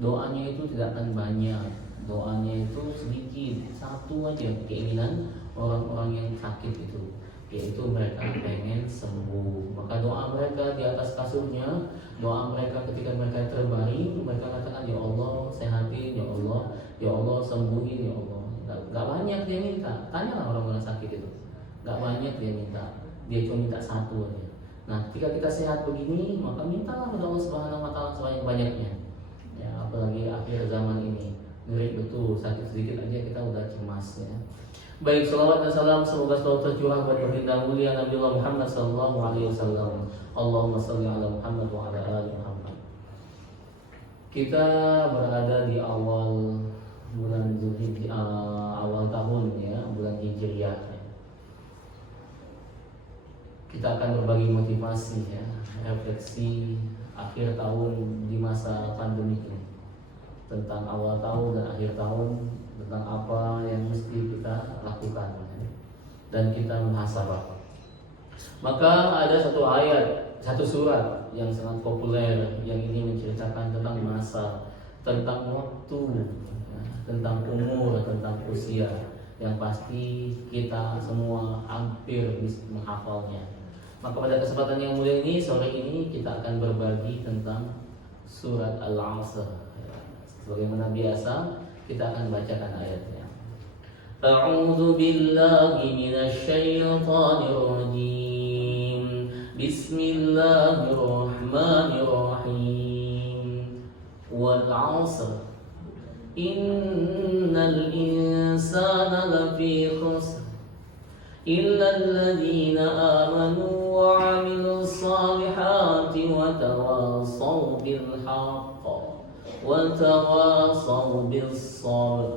doanya itu tidak akan banyak, doanya itu sedikit. Satu aja keinginan orang-orang yang sakit itu, yaitu mereka pengen sembuh. Maka doa mereka di atas kasurnya, doa mereka ketika mereka terbaring, mereka katakan, ya Allah sehatin, ya Allah sembuhin, ya Allah. Gak banyak dia minta. Tanyalah orang-orang sakit itu, gak banyak dia minta, dia cuma minta satu aja. Nah, ketika kita sehat begini, maka mintalah kepada Allah Subhanahu wa taala sebanyak-banyaknya. Ya, apalagi akhir zaman ini, ngeri betul, sakit sedikit aja kita udah cemas ya. Baik, salawat dan salam semoga selalu tercurah buat baginda mulia Nabi Muhammad sallallahu alaihi wasallam. Allahumma shalli ala Muhammad wa ala ali Muhammad. Kita berada di awal bulan Zulhijjah, awal tahun ya, bulan Hijriah. Kita akan berbagi motivasi ya, refleksi akhir tahun di masa pandemi ini, tentang awal tahun dan akhir tahun, tentang apa yang mesti kita lakukan ya, dan kita muhasabah. Maka ada satu ayat, satu surat yang sangat populer yang ini menceritakan tentang masa, tentang waktu ya, tentang umur, tentang usia, yang pasti kita semua hampir bisa menghafalnya. Maka pada kesempatan yang mulia ini, sore ini kita akan berbagi tentang surat Al-Asr. Sebagaimana biasa, kita akan bacakan ayatnya. A'udzu billahi minasy syaithanir rajim. Bismillahirrahmanirrahim. Wal 'asr. Innal insana lafi khusr. إلا الذين آمنوا وعملوا الصالحات وتواصوا بالحق وتواصوا بالصبر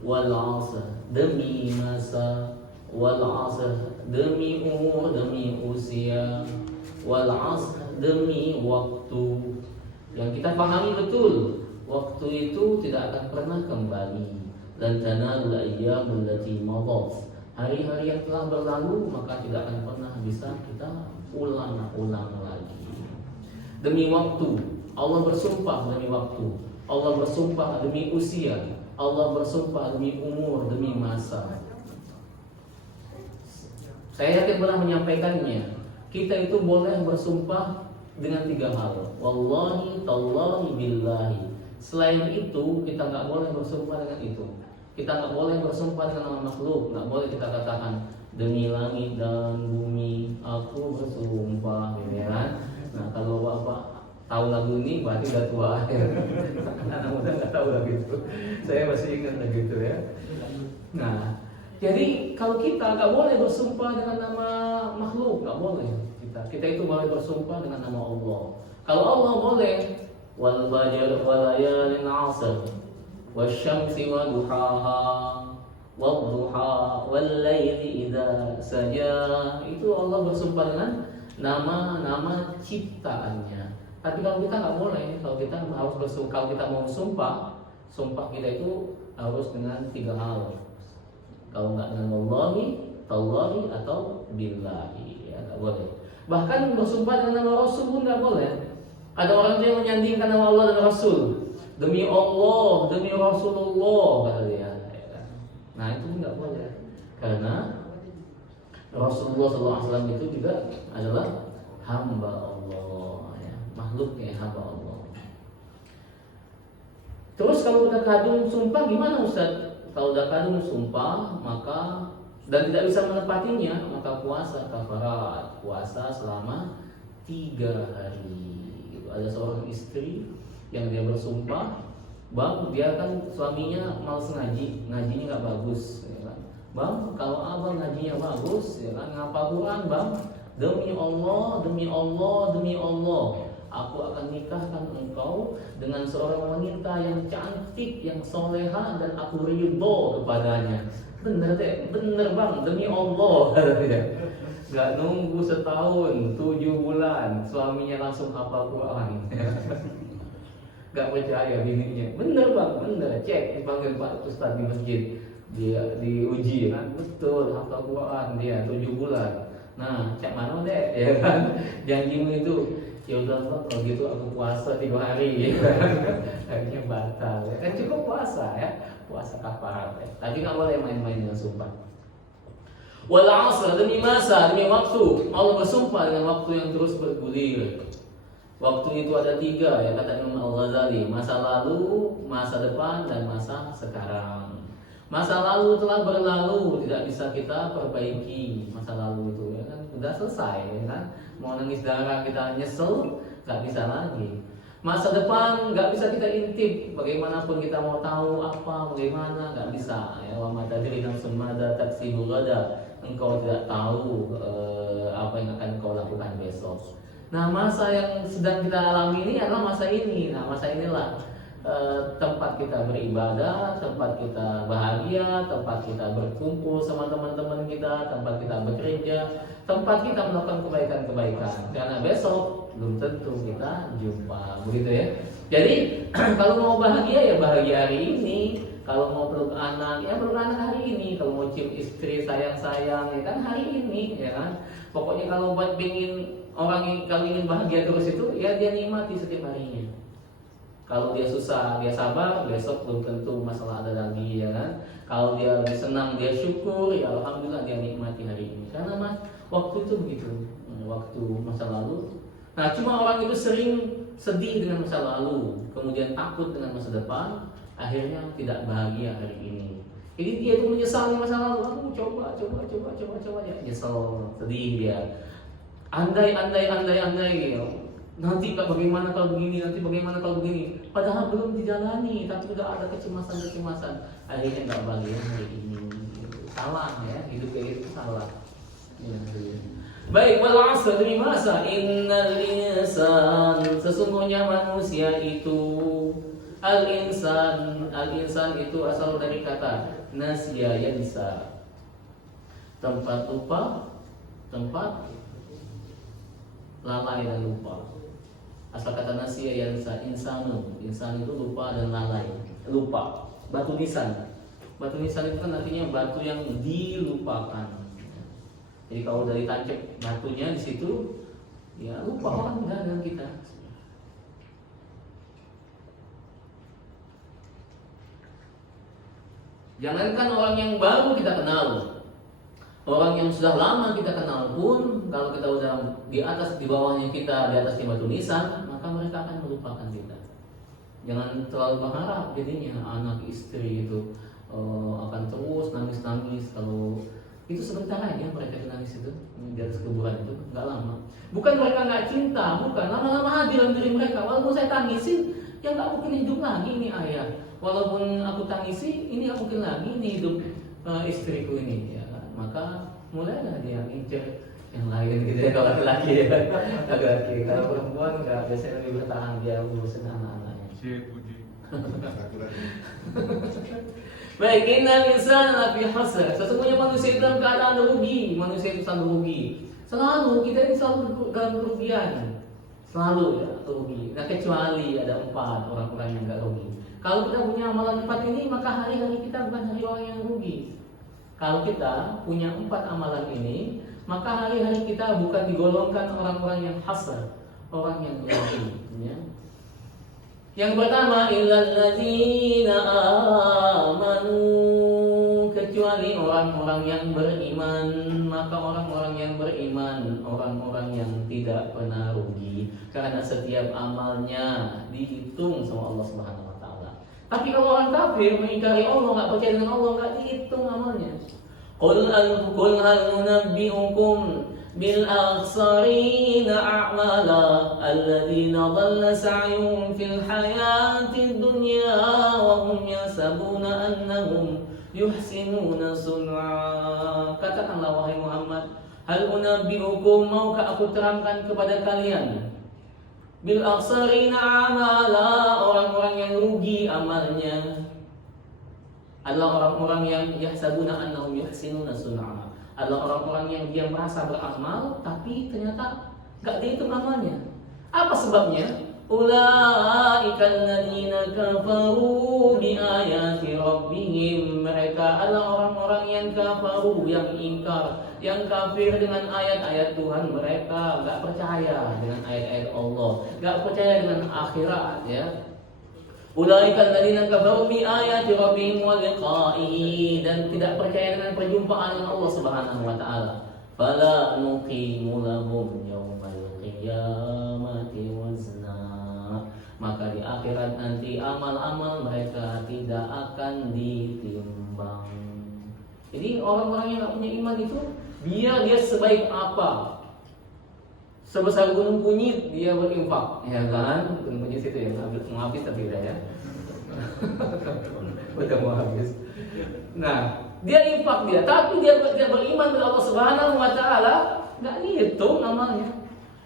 والعصر demi masa, والعصر demi umur, demi usia, والعصر demi waktu. Yang kita pahami betul, waktu itu tidak akan pernah kembali. Dan tanalul ayyamul lati madat, hari-hari yang telah berlalu maka tidak akan pernah bisa kita ulang lagi. Demi waktu, Allah bersumpah demi waktu, Allah bersumpah demi usia, Allah bersumpah demi umur, demi masa. Saya yakin pernah menyampaikannya. Kita itu boleh bersumpah dengan 3 hal. Wallahi, tallahi, billahi. Selain itu kita nggak boleh bersumpah dengan itu. Kita nggak boleh bersumpah dengan nama makhluk. Nggak boleh kita katakan demi langit dan bumi aku bersumpah, ya kan? Nah, kalau bapak tahu lagu ini berarti udah tua. Anak muda nggak tahu lagu itu. Saya masih ingat lagu itu ya. Nah, jadi kalau kita nggak boleh bersumpah dengan nama makhluk, nggak boleh. Kita itu boleh bersumpah dengan nama Allah. Kalau Allah boleh, wal fajr wal layalin 'ashr wasyamsi wa duhaha wadduha wal laili idza saja. Itu Allah bersumpah dengan nama-nama ciptaannya. Tapi kalau kita nggak boleh, kalau kita harus bersumpah, kalau kita mau sumpah kita itu harus dengan 3 hal. Kalau nggak dengan wallahi, tallahi atau billahi, ya nggak boleh. Bahkan bersumpah dengan nama Rasul pun nggak boleh. Ada orang yang menyandingkan nama Allah dan Rasul. Demi Allah, demi Rasulullah, kata dia. Nah itu nggak boleh, karena Rasulullah SAW itu juga adalah hamba Allah, ya, makhluknya hamba Allah. Terus kalau udah kadung sumpah gimana Ustaz? Kalau udah kadung sumpah maka dan tidak bisa menepatinya, maka puasa kafarat, puasa selama 3 hari. Ada seorang istri yang dia bersumpah, bang, dia kan suaminya malas ngajinya nggak bagus, ya kan? Bang, kalau abang ngajinya bagus, ya kan, ngapal Quran, bang, demi Allah, demi Allah, demi Allah, aku akan nikahkan engkau dengan seorang wanita yang cantik, yang soleha, dan aku ridho kepadanya. Bener deh, bener bang, demi Allah, kata dia. Gak nunggu setahun, 7 bulan, suaminya langsung hafal Quran. Gak percaya bininya. Bener bang, bener. Cek, dipanggil Pak Ustadz di masjid. Dia diuji kan, betul hafal Quran dia 7 bulan. Nah, cek mana deh, ya kan? Janjimu itu, ya udah bang, kalau gitu aku puasa 3 hari. Ya kan? kafarat. Tapi nggak boleh main-main dengan sumpah. Wal 'asr, demi masa, demi waktu. Allah bersumpah dengan waktu yang terus bergulir. Waktu itu ada 3 ya kata Imam Al-Ghazali, masa lalu, masa depan, dan masa sekarang. Masa lalu telah berlalu, tidak bisa kita perbaiki. Masa lalu itu ya kan sudah selesai ya kan. Mau nangis darah kita nyesel, nggak bisa lagi. Masa depan nggak bisa kita intip, bagaimanapun kita mau tahu apa, bagaimana, nggak bisa. Ya, wa ma tadri nafsun madza taksibu ghadan. Engkau tidak tahu apa yang akan engkau lakukan besok. Nah, masa yang sedang kita alami ini adalah masa ini. Nah, masa inilah tempat kita beribadah, tempat kita bahagia, tempat kita berkumpul sama teman-teman kita, tempat kita bekerja, tempat kita melakukan kebaikan-kebaikan. Karena besok belum tentu kita jumpa, begitu ya. Jadi kalau mau bahagia ya bahagia hari ini. Kalau mau peluk anak, ya peluk anak hari ini. Kalau mau cium istri sayang-sayang, ya kan hari ini, ya kan. Pokoknya kalau buat ingin orang kalau ingin bahagia terus itu, ya dia nikmati setiap harinya. Kalau dia susah, dia sabar, besok belum tentu masalah ada lagi, ya kan. Kalau dia lebih senang, dia syukur, ya alhamdulillah dia nikmati hari ini. Karena waktu itu begitu, waktu masa lalu. Nah, cuma orang itu sering sedih dengan masa lalu, kemudian takut dengan masa depan. Akhirnya tidak bahagia hari ini. Jadi dia itu menyesali masa lalu. Aku coba ya nyesel, sedih dia. Andai gitu. Nanti bagaimana kalau begini, nanti bagaimana kalau begini. Padahal belum dijalani, tapi sudah ada kecemasan. Akhirnya nggak bahagia hari ini. Salah ya, hidup kayak gitu salah. Ya, baik, wal 'asr, demi masa, innal insan, sesungguhnya manusia itu. Al-insan itu asal dari kata nasya yansa, tempat lupa, tempat lalai dan lupa. Asal kata nasya yansa, insan itu lupa dan lalai, lupa. Batu nisan itu kan artinya batu yang dilupakan. Jadi kalau dari tancap batunya di situ, ya lupa orang dengan kita. Jangankan orang yang baru kita kenal, orang yang sudah lama kita kenal pun, kalau kita udah di atas, di bawahnya kita, di atasnya batu nisan, maka mereka akan melupakan kita. Jangan terlalu berharap jadinya anak istri itu akan terus nangis. Kalau itu sebentar aja mereka nangis itu di atas kuburan itu, nggak lama. Bukan mereka nggak cinta, bukan, lama-lama hadir dalam diri mereka. Walaupun saya tangisin, ya nggak mungkin hidup lagi ini ayah. Walaupun aku tangisi, ini nggak mungkin lagi ini hidup istriku ini, ya. Maka mulailah dia incer yang lain gitu ya, kalau laki-laki ya. Laki-laki, kalau perempuan nggak, biasanya lebih bertahan, dia ngurusin anak-anaknya. Baik, innal insana lafi khusr, sesungguhnya manusia itu dalam keadaan rugi. Manusia itu selalu rugi. Selalu kita ini selalu dalam kerugian. Selalu ya rugi. Nah, kecuali ada 4 orang-orang yang nggak rugi. Kalau kita punya amalan 4 ini, maka hari-hari kita bukan hari orang yang rugi. Kalau kita punya 4 amalan ini, maka hari-hari kita bukan digolongkan orang-orang yang hasr, orang yang rugi. Ya. Yang pertama, illal ladzina amanu, kecuali orang-orang yang beriman. Maka orang-orang yang beriman, orang-orang yang tidak pernah rugi, karena setiap amalnya dihitung sama Allah Subhanahu. Tapi kalau orang kafir mengingkari Allah, nggak percaya dengan Allah, nggak dihitung amalnya. Qul hal nunabbi'ukum bil akhsarina a'mala alladzina dhalla sa'yuhum fil hayatid dunya wa hum yahsabuna annahum yuhsinuna sun'a. Katakanlah wahai Muhammad, hal unabbi'ukum, maukah aku terangkan kepada kalian, bil akhsarina amala, orang-orang yang rugi amalnya adalah orang-orang yang yahsabuna annahum yuhsinuna sun'a, adalah orang-orang yang dia merasa beramal tapi ternyata enggak dihitung amalnya. Apa sebabnya? Ulaika alladziina kafaru bi ayati rabbihim, mereka adalah orang-orang yang kafaru, yang ingkar, yang kafir dengan ayat-ayat Tuhan mereka, nggak percaya dengan ayat-ayat Allah, nggak percaya dengan akhirat, ya. Ulaika alladziina kafaru bi ayati rabbihim wa liqa'ihi, dan tidak percaya dengan perjumpaan Allah Subhanahu wa taala. Fala nuqimu lahum yaumal qiyamati wazna. Maka di akhirat nanti amal-amal mereka tidak akan ditimbang. Jadi orang-orang yang tidak punya iman itu, biar dia sebaik apa, sebesar gunung kunyit dia berinfak, ya kan? Gunung kunyit itu ya, mau habis tapi udah ya. Udah mau habis. Nah, dia infak dia, tapi dia beriman kepada Allah Subhanahu wa taala, enggak dihitung amalnya.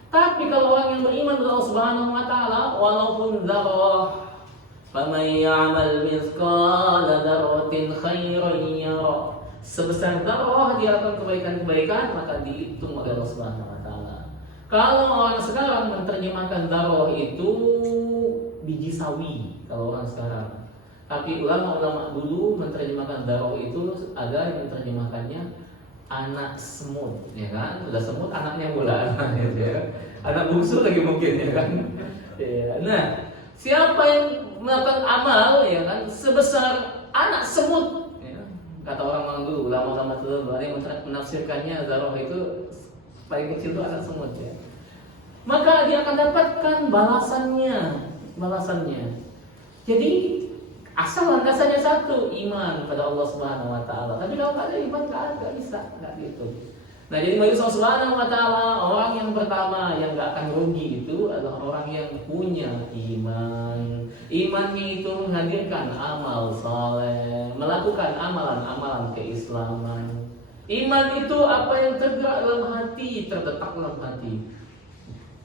Tapi kalau orang yang beriman kepada Allah Subhanahu wa taala, walaupun dzarrah, faman ya'mal mithqala dzarratin khairan yara. Sebesar dzarrah dia akan kebaikan-kebaikan, maka dihitung oleh Allah Subhanahu wa taala. Kalau orang sekarang menerjemahkan dzarrah itu biji sawi, kalau orang sekarang. Tapi ulama-ulama dulu menerjemahkan dzarrah itu ada yang menerjemahkannya anak semut, ya kan? Udah semut anaknya pula, ya. Anak bungsu lagi mungkin, ya kan? Ya. Nah, siapa yang melakukan amal, ya kan, sebesar anak semut, ya. Kata orang-orang dulu, ulama-ulama dulu, ada yang menafsirkannya dzarrah itu paling kecil itu anak semut, ya. Maka dia akan dapatkan balasannya. Jadi asal landasannya satu, iman pada Allah Subhanahu wa taala. Tapi kalau enggak ada iman, enggak bisa, enggak gitu. Nah, jadi bagi Allah Subhanahu wa taala, orang yang pertama yang enggak akan rugi itu adalah orang yang punya iman. Imannya itu menghadirkan amal saleh, melakukan amalan-amalan keislaman. Iman itu apa yang tergerak dalam hati, terdetak dalam hati.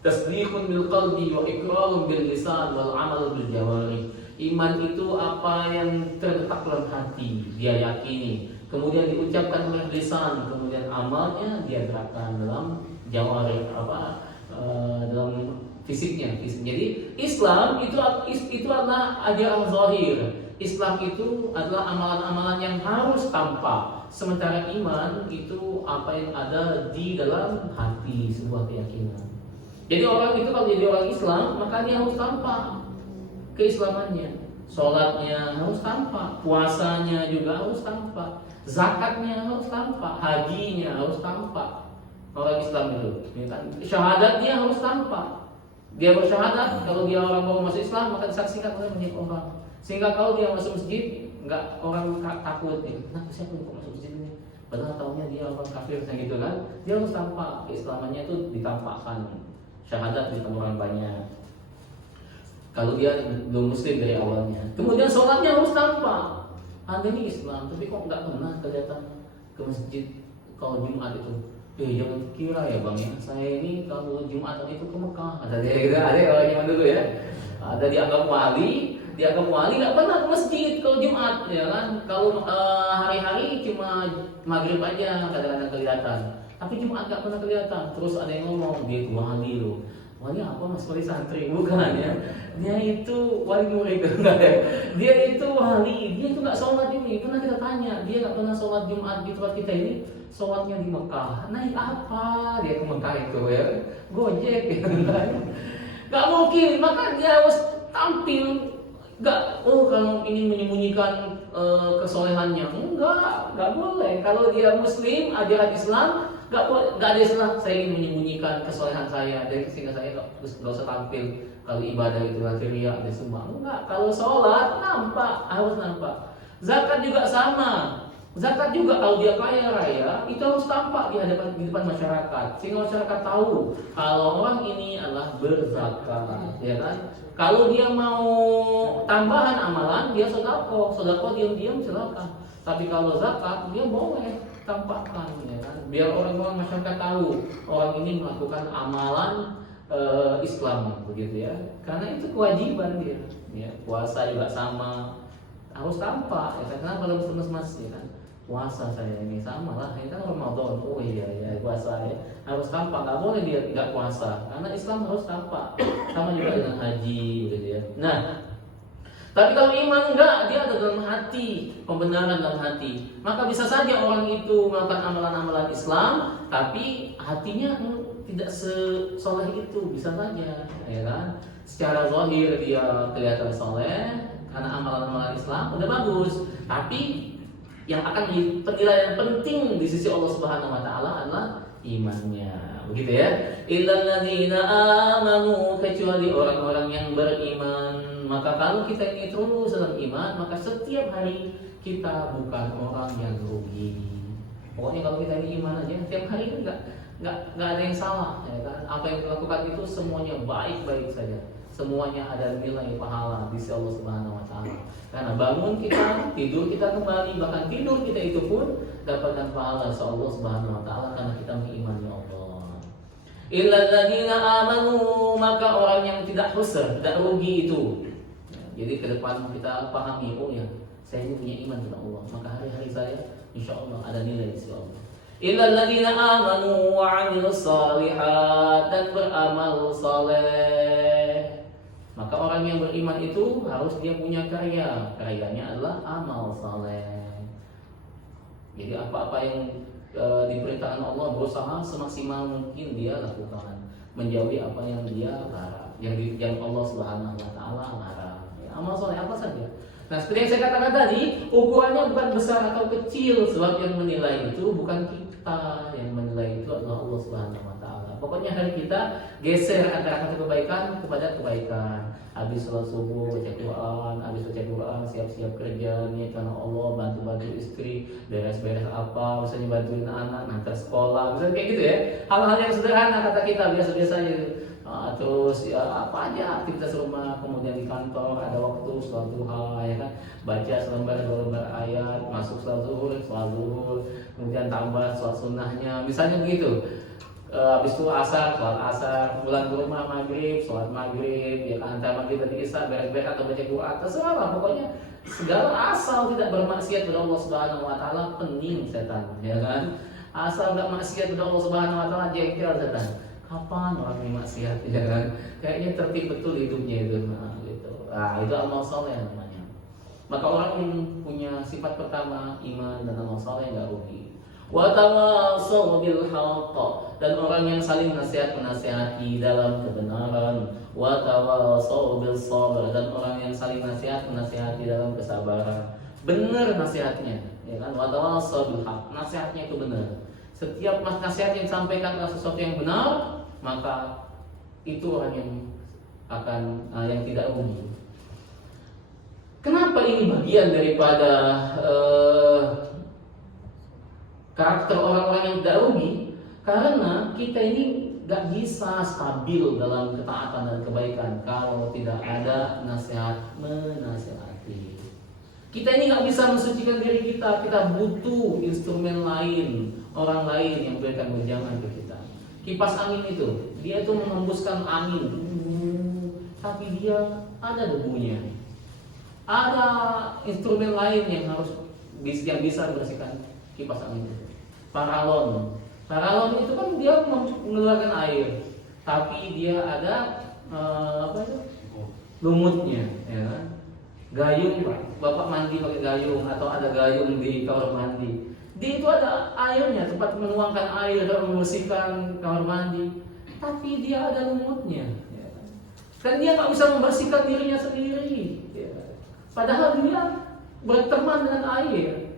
Tasdiqun bil qalbi wa iqrarun bil lisan wal amal bil jawarih. Iman itu apa yang terletak dalam hati, dia yakini, kemudian diucapkan oleh lisan, kemudian amalnya dia gerakkan dalam jawarih, dalam fisiknya. Jadi Islam itu adalah ajaran zahir. Islam itu adalah amalan-amalan yang harus tampak. Sementara iman itu apa yang ada di dalam hati, sebuah keyakinan. Jadi orang itu kalau jadi orang Islam, maka dia harus tampak keislamannya, sholatnya harus tampak, puasanya juga harus tampak, zakatnya harus tampak, hajinya harus tampak. Orang Islam itu, ya kan? Syahadatnya harus tampak. Dia bersyahadat, kalau dia orang baru masuk Islam maka disaksikan oleh banyak orang. Sehingga kalau dia masuk masjid, enggak orang takut nih. Nah, siapa yang masuk masjid ini? Padahal tahunya dia orang kafir, gitu kan? Dia harus tampak, keislamannya itu ditampakkan. Syahadat di orang banyak. Kalau dia belum muslim dari awalnya, kemudian sholatnya harus tampak. Anda ini Islam, tapi kok nggak pernah kelihatan ke masjid kalau Jumat itu? Jangan kira ya bang ya, saya ini kalau Jumatan itu ke Mekah. Ada orang zaman dulu ya. Ada dianggap wali nggak pernah ke masjid kalau Jumat, ya kan? Kalau hari-hari cuma maghrib aja kadang-kadang kelihatan. Tapi Jumat nggak pernah kelihatan. Terus ada yang ngomong dia itu wali loh. Wali apa mas? Wali santri bukan ya? Dia itu wali murid enggak ya? Dia itu wali. Dia itu nggak sholat ini. Pernah kita tanya, dia nggak pernah sholat Jumat di tempat kita ini. Sholatnya di Mekah. Naik apa? Dia ke Mekah itu ya? Gojek ya? Nggak mungkin. Maka dia harus tampil. Kalau ini menyembunyikan kesolehannya, enggak boleh. Kalau dia Muslim, ajaran Islam, enggak ada istilah saya ingin menyembunyikan kesolehan saya, dari sehingga saya enggak usah tampil. Kalau ibadah itu riya dan sumbang, enggak. Kalau sholat harus nampak. Zakat juga sama. Zakat juga kalau dia kaya raya itu harus tampak di depan masyarakat, sehingga masyarakat tahu kalau orang ini adalah berzakat, ya kan? Kalau dia mau tambahan amalan, dia sedekah diam-diam silakan. Tapi kalau zakat dia boleh tampakkan, ya kan? Biar orang-orang masyarakat tahu orang ini melakukan amalan Islam, begitu ya. Karena itu kewajiban dia. Ya, puasa juga sama harus tampak, ya kan? Kenapa kalau mas ya kan? Puasa saya ini sama lah, ini kan Ramadan. Oh iya puasa ya harus tampak, nggak boleh dia nggak puasa karena Islam harus tampak. Sama juga dengan haji, gitu ya. Nah, tapi kalau iman enggak, dia ada dalam hati, pembenaran dalam hati. Maka bisa saja orang itu melakukan amalan-amalan Islam, tapi hatinya tidak sesoleh itu, bisa saja, ya kan? Secara zahir dia kelihatan soleh, Islam udah bagus. Tapi yang akan menjadi penilaian penting di sisi Allah Subhanahu wa taala adalah imannya. Begitu ya. Illal ladzina amanu, kecuali orang-orang yang beriman. Maka kalau kita ini terus dalam iman, maka setiap hari kita bukan orang yang rugi. Pokoknya kalau kita ini iman aja, setiap hari itu nggak ada yang salah, ya kan? Apa yang kita lakukan itu semuanya baik-baik saja. Semuanya ada nilai pahala di sisi Allah Subhanahu wa taala. Karena bangun kita, tidur kita kembali, bahkan tidur kita itu pun dapatkan pahala di sisi Allah Subhanahu wa taala karena kita mengimani Allah. Illal ladzina amanu, maka orang yang tidak khusr, tidak rugi itu. Jadi ke depan kita pahami, oh ya, saya ini punya iman kepada Allah, maka hari-hari saya insya Allah ada nilai di sisi Allah. Illal ladzina amanu wa 'amilus shalihat, dan beramal saleh. Maka orang yang beriman itu harus dia punya karya. Karyanya adalah amal saleh. Jadi apa-apa yang diperintahkan Allah, berusaha semaksimal mungkin dia lakukan, menjauhi apa yang dia larang, yang Allah Subhanahu wa taala larang. Amal soleh apa saja. Nah, seperti yang saya katakan tadi, ukurannya bukan besar atau kecil, sebab yang menilai itu bukan kita, yang menilai itu adalah Allah Subhanahu wa taala. Pokoknya hari kita geser antara satu kebaikan kepada kebaikan. Habis sholat subuh baca Quran, habis baca Quran siap-siap kerja, niat karena Allah, bantu-bantu istri, beres-beres apa, misalnya bantuin anak nanti sekolah, misalnya kayak gitu ya. Hal-hal yang sederhana kata kita biasa-biasa aja. Terus ya apa aja aktivitas rumah, kemudian di kantor ada waktu sholat duha, ya kan, baca selembar dua lembar ayat, masuk sholat zuhur, kemudian tambah sholat sunnahnya, misalnya begitu. Habis itu asar, sholat asar, pulang ke rumah maghrib, sholat maghrib, ya kan, antara maghrib dan isya beres-beres atau baca Quran, terserah lah, pokoknya segala asal tidak bermaksiat kepada Allah Subhanahu wa taala pening setan, ya kan. Asal tidak maksiat kepada Allah Subhanahu wa taala jengkel setan. Kapan orang yang maksiat, ya kan? Kayaknya tertib betul hidupnya itu, gitu. Itu amal soleh namanya. Maka orang yang punya sifat pertama iman dan amal soleh nggak rugi. Wa tawassaw bil haqq, dan orang yang saling menasihati dalam kebenaran. Wa tawassaw bil sabr, dan orang yang saling menasihati dalam kesabaran. Benar nasihatnya, ya kan? Wa tawassaw bil haqq, nasihatnya itu benar. Setiap nasihat yang disampaikan adalah sesuatu yang benar, maka itu orang yang akan yang tidak rugi. Kenapa ini bagian daripada karakter orang-orang yang tidak rugi? Karena kita ini gak bisa stabil dalam ketaatan dan kebaikan kalau tidak ada nasihat menasihati. Kita ini gak bisa mensucikan diri kita. Kita butuh instrumen lain, orang lain yang berikan wejangan ke kita. Kipas angin itu, dia itu mengembuskan angin, tapi dia ada debunya. Ada instrumen lain yang bisa membersihkan kipas angin itu. Paralon itu kan dia mengeluarkan air, tapi dia ada lumutnya, ya kan? Gayung, bapak mandi pakai gayung atau ada gayung di kamar mandi. Di itu ada airnya, tempat menuangkan air dan membersihkan kamar mandi. Tapi dia ada lumutnya, ya. Dan dia nggak bisa membersihkan dirinya sendiri, ya. Padahal dia berteman dengan air.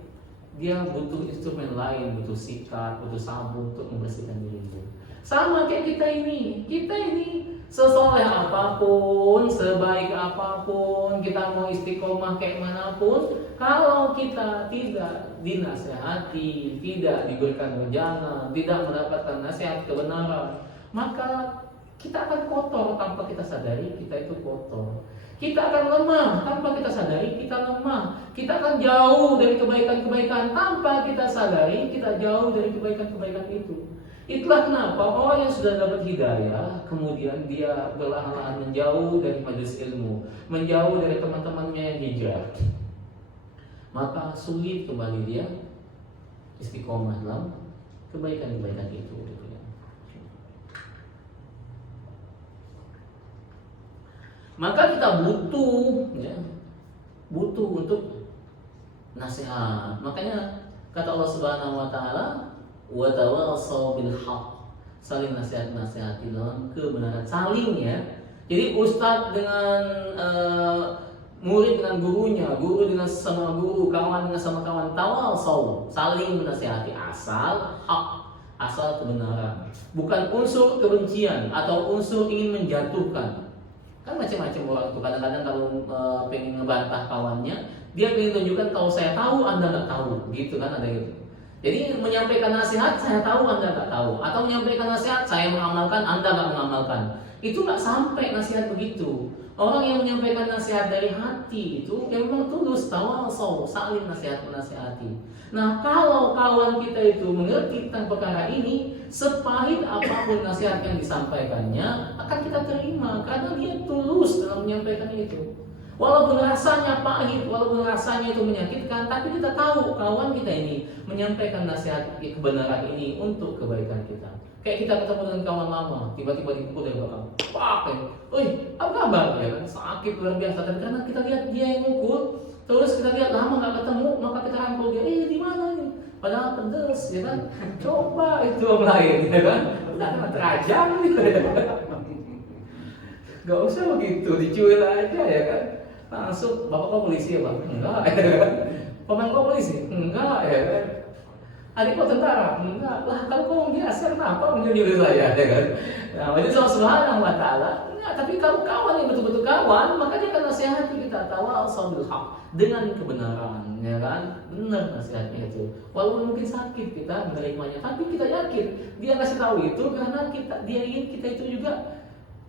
Dia butuh instrumen lain, butuh sikat, butuh sabun untuk membersihkan dirinya. Sama kayak kita ini sesoleh apapun, sebaik apapun, kita mau istiqomah kayak manapun, kalau kita tidak dinasihati, tidak diberikan wejangan, tidak mendapatkan nasihat kebenaran, maka kita akan kotor tanpa kita sadari kita itu kotor. Kita akan lemah tanpa kita sadari kita lemah. Kita akan jauh dari kebaikan-kebaikan tanpa kita sadari kita jauh dari kebaikan-kebaikan itu. Itulah kenapa orang yang sudah dapat hidayah kemudian dia perlahan-lahan menjauh dari majelis ilmu, menjauh dari teman-temannya yang hijrah, maka sulit kembali dia istiqomah dalam kebaikan-kebaikan itu. Maka kita butuh untuk nasihat. Makanya kata Allah Subhanahu wa taala, wa tawassaw bil haqq, saling nasihat-nasihati dalam kebenaran, saling ya. Jadi ustadz dengan murid dengan gurunya, guru dengan sama guru, kawan dengan sama kawan. Tawasau, saling menasihati asal hak, asal kebenaran. Bukan unsur kebencian atau unsur ingin menjatuhkan. Kan macam-macam orang itu. Kadang-kadang kalau pengen ngebantah kawannya, dia ingin tunjukkan kalau saya tahu Anda nggak tahu, gitu kan, ada gitu. Jadi menyampaikan nasihat saya tahu Anda nggak tahu, atau menyampaikan nasihat saya mengamalkan Anda nggak mengamalkan. Itu nggak sampai nasihat begitu. Orang yang menyampaikan nasihat dari hati itu yang memang tulus, tawasau, saling nasihat menasihati. Nah, kalau kawan kita itu mengerti tentang perkara ini, sepahit apapun nasihat yang disampaikannya akan kita terima karena dia tulus dalam menyampaikan itu. Walaupun rasanya pahit, walaupun rasanya itu menyakitkan, tapi kita tahu kawan kita ini menyampaikan nasihat kebenaran ini untuk kebaikan kita. Kayak kita ketemu dengan kawan lama, tiba-tiba dipukul dari belakang, pak, apa kabar? Ya kan, sakit luar biasa. Tapi karena kita lihat dia yang mukul, terus kita lihat lama nggak ketemu, maka kita rangkul dia, di mana nih? Padahal pedes, ya kan? Coba itu yang lain, ya kan? Udah kena terajang, gitu ya. Gak usah begitu, dicuil aja, ya kan? Langsung, bapak kok polisi ya bang? Enggak, ya kan? Paman kok polisi? Enggak, ya kan? Adik kok tentara? Enggak lah, kalau kau biasa kenapa menyuruh saya, ya kan? Nah, jadi sama Subhanahu wa ta'ala, enggak, tapi kalau kawan yang betul-betul kawan, maka dia akan nasihati kita, tawasau bil haq, dengan kebenaran, ya kan? Benar nasihatnya itu. Walaupun mungkin sakit kita menerimanya, tapi kita yakin dia kasih tahu itu karena dia ingin kita itu juga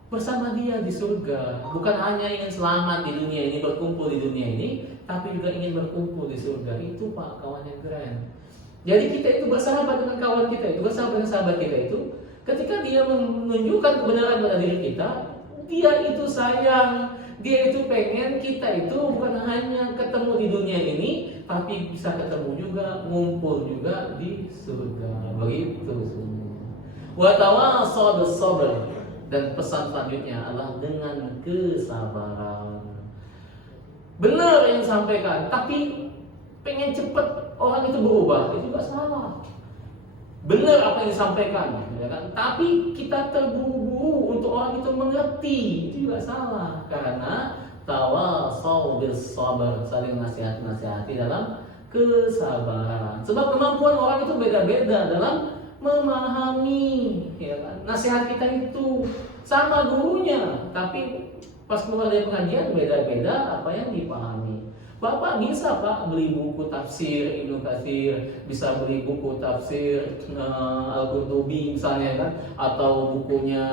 bersama dia di surga. Bukan hanya ingin selamat di dunia ini, berkumpul di dunia ini, tapi juga ingin berkumpul di surga. Itu Pak, kawan yang keren. Jadi kita itu bersahabat dengan kawan kita itu, bersahabat dengan sahabat kita itu, ketika dia menunjukkan kebenaran pada diri kita, dia itu sayang, dia itu pengen kita itu bukan hanya ketemu di dunia ini, tapi bisa ketemu juga, ngumpul juga di surga. Begitu semua. Wa tawasau bis sabr. Dan pesan selanjutnya adalah dengan kesabaran. Benar yang disampaikan, tapi pengen cepat orang itu berubah, itu gak salah. Benar apa yang disampaikan, ya kan? Tapi kita terburu-buru untuk orang itu mengerti, itu juga salah. Karena tawasau bis sabr, saling nasihat-nasihati dalam kesabaran. Sebab kemampuan orang itu beda-beda dalam memahami, ya kan? Nasihat kita itu sama gurunya, tapi pas keluar dari pengajian beda-beda apa yang dipahami. Bapak bisa Pak beli buku tafsir Ibnu Katsir, bisa beli buku tafsir Al-Qurtubi misalnya kan, atau bukunya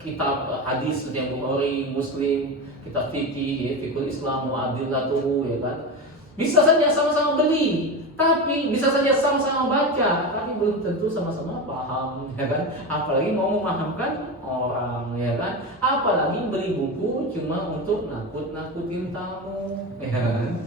kitab hadis yang Bukhari, Muslim, kitab fikih, ya, Fiqhul Islam wa Adillatuhu, ya kan. Bisa saja sama-sama beli, tapi bisa saja sama-sama baca, tapi belum tentu sama-sama paham, ya kan? Apalagi mau memahamkan orang, ya kan? Apalagi beli buku cuma untuk nakut-nakutin tamu, ya kan?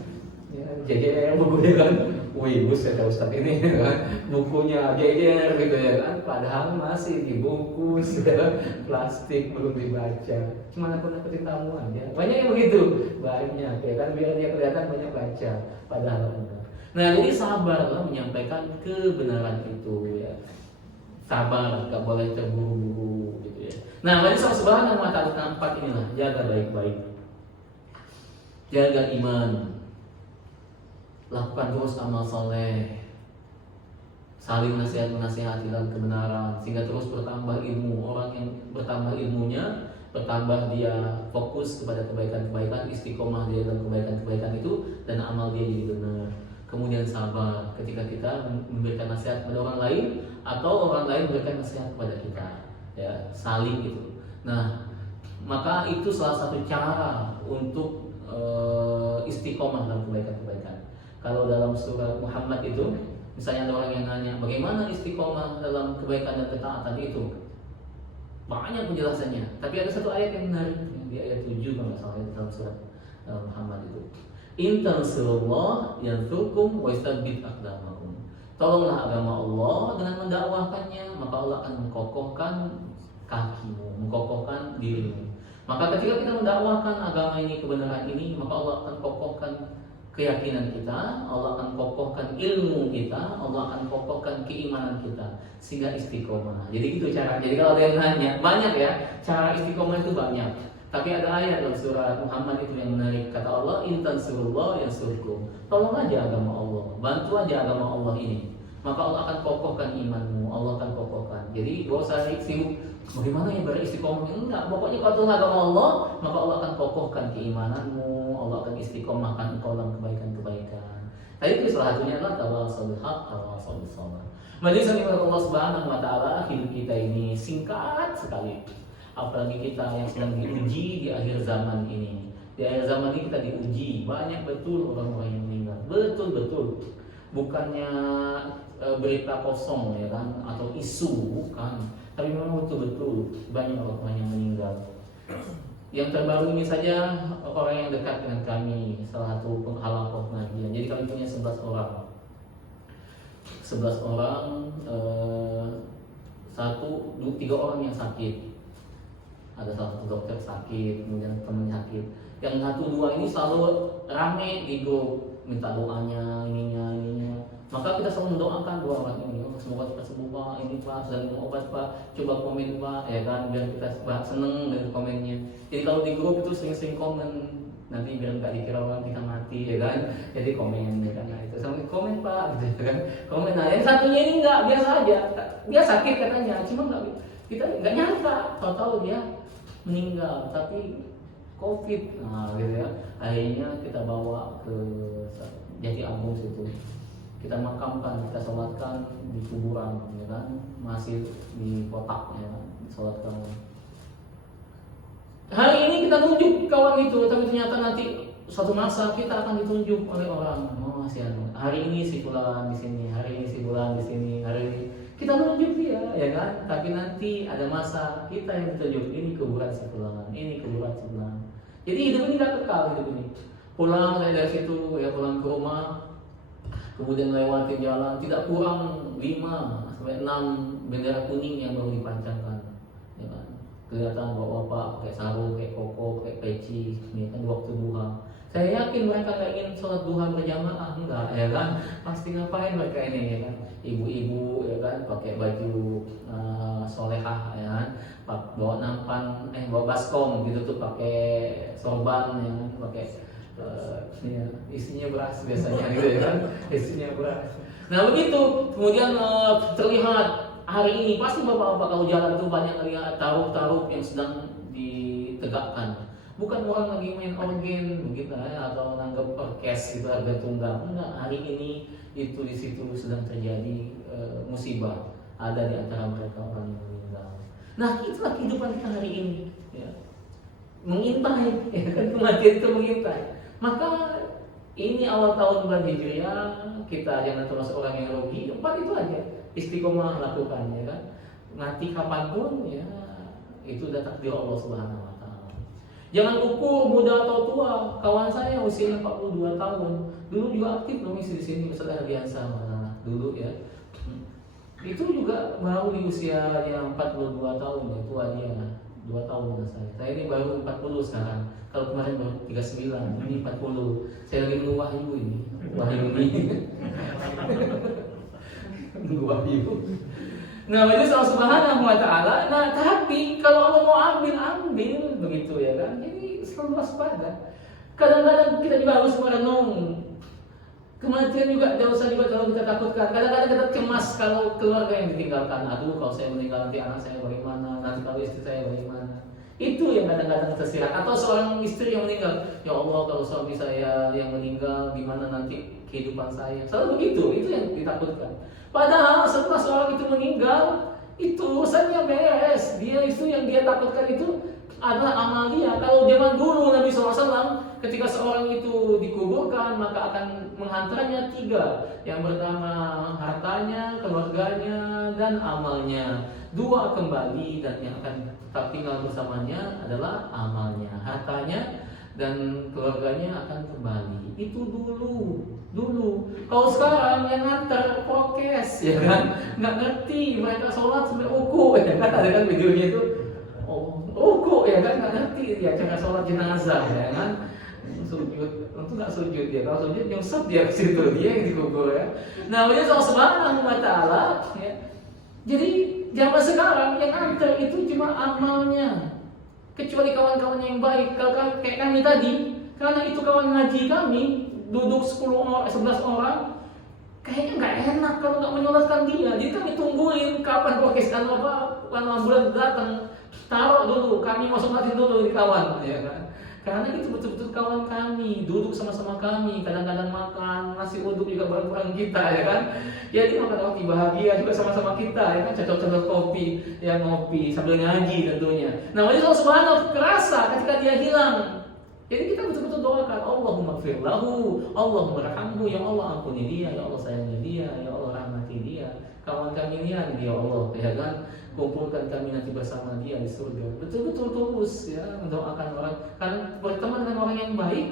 Ya, jejer bukunya kan, wih buset ya Ustaz ini, ya kan? Bukunya jejer gitu, ya kan? Padahal masih dibungkus, ya, plastik, belum dibaca, cuma nakut-nakutin tamu aja. Banyak yang begitu, banyak, ya kan? Biar dia kelihatan banyak baca, padahal enggak. Nah, jadi sabarlah menyampaikan kebenaran itu, ya. Sabar, gak boleh terburu-buru gitu ya. Nah, dari Subhanahu wa ta'ala empat inilah, jaga baik-baik. Jaga iman. Lakukan terus amal soleh. Saling nasihat-menasihati dalam kebenaran sehingga terus bertambah ilmu. Orang yang bertambah ilmunya, bertambah dia fokus kepada kebaikan-kebaikan, istiqomah dia dalam kebaikan-kebaikan itu, dan amal dia jadi benar. Kemudian sabar ketika kita memberikan nasihat kepada orang lain atau orang lain memberikan nasihat kepada kita, ya, saling itu. Nah, maka itu salah satu cara untuk istiqomah dalam kebaikan-kebaikan. Kalau dalam surat Muhammad itu, misalnya ada orang yang nanya bagaimana istiqomah dalam kebaikan dan ketaatan itu, banyak penjelasannya. Tapi ada satu ayat yang menarik, di ayat 7 kalau nggak salah dalam surat Muhammad itu. In tansurullah yansurkum wa yastabbit aqdamakum. Tolonglah agama Allah dengan mendakwahkannya, maka Allah akan mengkokohkan kakimu, mengkokohkan dirimu. Maka ketika kita mendakwahkan agama ini, kebenaran ini, maka Allah akan kokohkan keyakinan kita, Allah akan kokohkan ilmu kita, Allah akan kokohkan keimanan kita sehingga istiqomah. Jadi gitu cara. Jadi kalau ada yang nanya, banyak ya cara istiqomah itu banyak. Tapi ada ayat dalam surat Muhammad itu yang menarik, kata Allah, in tansurullah yansurkum. Tolong aja agama Allah, bantu aja agama Allah ini, maka Allah akan kokohkan imanmu, Allah akan kokohkan. Jadi gak usah sibuk bagaimana ya beristiqomah, enggak. Pokoknya kalau tolong agama Allah, maka Allah akan kokohkan keimananmu, Allah akan istiqomahkan engkau dalam kebaikan-kebaikan. Tadi itu salah satunya adalah tawasul haq, tawasul sabar. Majelis Allah Subhanahu wa taala, hidup kita ini singkat sekali. Apalagi kita yang sedang diuji di akhir zaman ini. Di akhir zaman ini kita diuji, banyak betul orang-orang yang meninggal. Betul-betul. Bukannya berita kosong ya kan, atau isu, bukan. Tapi memang betul-betul banyak orang-orang yang meninggal. Yang terbaru ini saja orang yang dekat dengan kami, salah satu halaqah pengajian. Jadi kami punya 11 orang. 11 orang, 3 orang yang sakit. Ada salah satu dokter sakit, kemudian temannya sakit. Yang 1-2 ini selalu rame di grup, minta doanya, ininya. Maka kita selalu mendoakan 2 orang ini, semoga cepat sembuh Pak, ini Pak, sedang minum obat Pak, coba komen Pak, ya kan, biar kita seneng dengan komennya. Jadi kalau di grup itu sering-sering komen, nanti biar nggak dikira orang kita mati, ya kan, jadi komen, ya kan, nah itu sama komen Pak, gitu kan, komen. Nah yang satunya ini nggak, biasa aja, dia sakit katanya, cuma kita nggak nyangka, tahu-tahu dia meninggal, tapi COVID, nah gitu ya. Akhirnya kita bawa ke Jati Agung situ, kita makamkan, kita sholatkan di kuburan, ya kan, masih di kotak, ya kan, sholatkan. Hari ini kita nunjuk kawan itu, tapi ternyata nanti suatu masa kita akan ditunjuk oleh orang. Oh, hari ini si fulan di sini, hari ini si fulan di sini, hari ini kita nunjuk dia, ya kan? Tapi nanti ada masa kita yang ditunjuk, ini kuburan si fulan, ini kuburan si fulan. Jadi hidup ini tidak kekal, hidup ini. Pulang saya dari situ, ya pulang ke rumah, kemudian melewati jalan, tidak kurang 5 sampai 6 bendera kuning yang baru dipancangkan, ya kan? Kelihatan bapak-bapak pakai sarung, pakai koko, pakai peci, ini kan waktu duha. Saya yakin mereka nggak ingin sholat duha berjamaah, enggak, ya kan? Pasti ngapain mereka ini, ya kan? Ibu-ibu, ya kan, pakai baju solehah, ya kan? Bawa nampan, bawa baskom gitu tuh, pakai sorban, ya kan? Pakai ya, isinya beras biasanya gitu, ya kan? Isinya beras. Nah begitu, kemudian terlihat hari ini pasti bapak-bapak kalau jalan tuh banyak lihat taruh-taruh yang sedang ditegakkan. Bukan orang lagi main organ begitu ya, atau nanggap orkes gitu harga tunggal. Enggak, hari ini itu di situ sedang terjadi musibah. Ada di antara mereka orang yang meninggal. Nah, itulah kehidupan kita hari ini, ya. Mengintai, ya kan, kematian itu mengintai. Maka ini awal tahun bulan Hijriah, kita jangan termasuk orang yang rugi. 4 itu aja, istiqomah lakukan, ya kan. Mati kapanpun, ya itu udah takdir Allah Subhanahu wa taala. Jangan ukur muda atau tua. Kawan saya usianya 42 tahun, dulu juga aktif dong di sini, Ustaz Ardiansa dulu, ya. Itu juga baru di usia yang 42 tahun, ya, tua dia 2 tahun dengan saya. Saya ini baru 40 sekarang. Kalau kemarin baru 39, ini 40. Saya lagi menunggu wahyu ini. Wahyu ini. Menunggu wahyu. Nah, majelis Allah Subhanahu wa taala. Nah, tapi kalau Allah mau ambil begitu, ya kan. Jadi selalu waspada. Kadang-kadang kita juga harus merenung. Kematian juga tidak usah juga terlalu kita takutkan. Kadang-kadang kita cemas kalau keluarga yang ditinggalkan. Aduh, kalau saya meninggal nanti anak saya bagaimana? Nanti kalau istri saya bagaimana? Itu yang kadang-kadang tersirat. Atau seorang istri yang meninggal, ya Allah kalau suami saya yang meninggal, gimana nanti kehidupan saya? Selalu begitu, itu yang ditakutkan. Padahal setelah seorang itu meninggal, itu urusannya beres. Dia itu yang dia takutkan itu adalah amal dia. Kalau zaman dulu Nabi SAW ketika seorang itu dikuburkan, maka akan menghantarnya 3. Yang pertama hartanya, keluarganya, dan amalnya. 2 kembali, dan yang akan tetap tinggal bersamanya adalah amalnya. Hartanya dan keluarganya akan kembali. Itu dulu. Kalau sekarang yang ngantar prokes, ya kan, nggak ngerti, mereka sholat sampai uku, ya kan, ada kan videonya itu, uku, ya kan, nggak ngerti ya cara sholat jenazah, ya kan, sujud, tentu nggak sujud ya, kalau sujud nyungsep dia ke situ, dia yang dikubur, ya. Nah, Allah Subhanahu wa taala, ya. Jadi zaman sekarang yang ngantar itu cuma amalnya. kecuali kawan-kawan yang baik. Kalau kayak kami tadi, karena itu kawan ngaji kami, duduk 10 orang, 11 orang, kayaknya nggak enak kalau nggak menyolatkan dia. Jadi kami tungguin kapan podcast bulan datang, taruh dulu, kami masuk hati dulu di kawan, ya kan? Karena itu betul-betul kawan kami, duduk sama-sama kami, kadang-kadang makan nasi uduk juga bareng-bareng kita, ya kan? Jadi makan roti bahagia juga sama-sama kita, ya kan? Cocok-cocok kopi, ya ngopi sambil ngaji tentunya. Nah, Allah Subhanahu kerasa ketika dia hilang. Jadi kita betul-betul doakan, Allahumma gfir lahu, Allahumma rahamhu, ya Allah ampuni dia, ya Allah sayangi dia, ya Allah rahmati dia. Kawan kami ini ya Allah, ya kan? Kumpulkan kami nanti bersama dia di surga. Betul-betul tulus ya mendoakan orang, karena berteman dengan orang yang baik.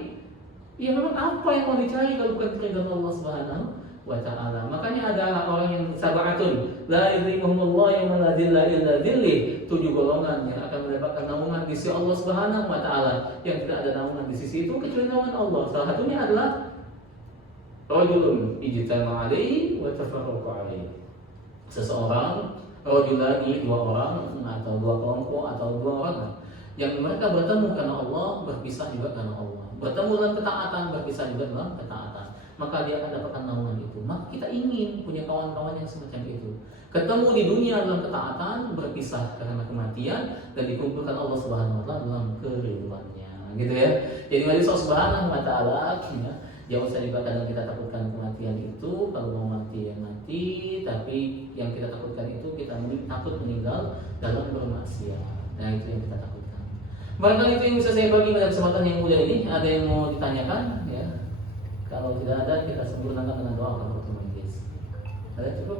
Ya memang apa yang mau dicari kalau bukan keridhaan Allah Subhanahu wa taala. Makanya ada orang yang sabatun, la yudhilluhumullahu yawma la dhilla illa dhillih. 7 golongan yang akan mendapatkan naungan di sisi Allah Subhanahu wa taala, yang tidak ada naungan di sisi itu kecuali naungan Allah. Salah satunya adalah rajulun ijtama alaihi wa tafarraqa alaihi. Seseorang, rajulani, 2 orang atau 2 kelompok atau 2 orang yang mereka bertemu karena Allah, berpisah juga karena Allah. Bertemu dalam ketaatan, berpisah juga dalam ketaatan. Maka dia akan dapatkan naungan itu. Maka kita ingin punya kawan-kawan yang semacam itu. Ketemu di dunia dalam ketaatan, berpisah karena kematian, dan dikumpulkan Allah Subhanahu wa taala dalam keridhaannya. Gitu ya. Jadi Allah Subhanahu wa taala ya usah juga kadang kita takutkan kematian itu, kalau mau mati ya mati, tapi yang kita takutkan itu kita takut meninggal dalam bermaksiat. Nah itu yang kita takutkan. Barangkali itu yang bisa saya bagi pada kesempatan yang mulia ini. Ada yang mau ditanyakan? Ya. Kalau tidak ada, kita sempurnakan dengan doa kafaratul majlis. Ada cukup?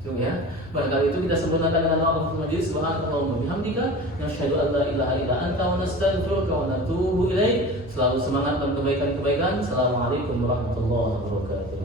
Cukup ya. Barangkali itu kita sempurnakan dengan doa kafaratul majlis. Subhanallahumma bihamdika, nasyhadu an la ilaha illa anta wa nastaghfiruka wa natubu ilaik. Selalu semangat dan kebaikan-kebaikan. Assalamualaikum warahmatullahi wabarakatuh.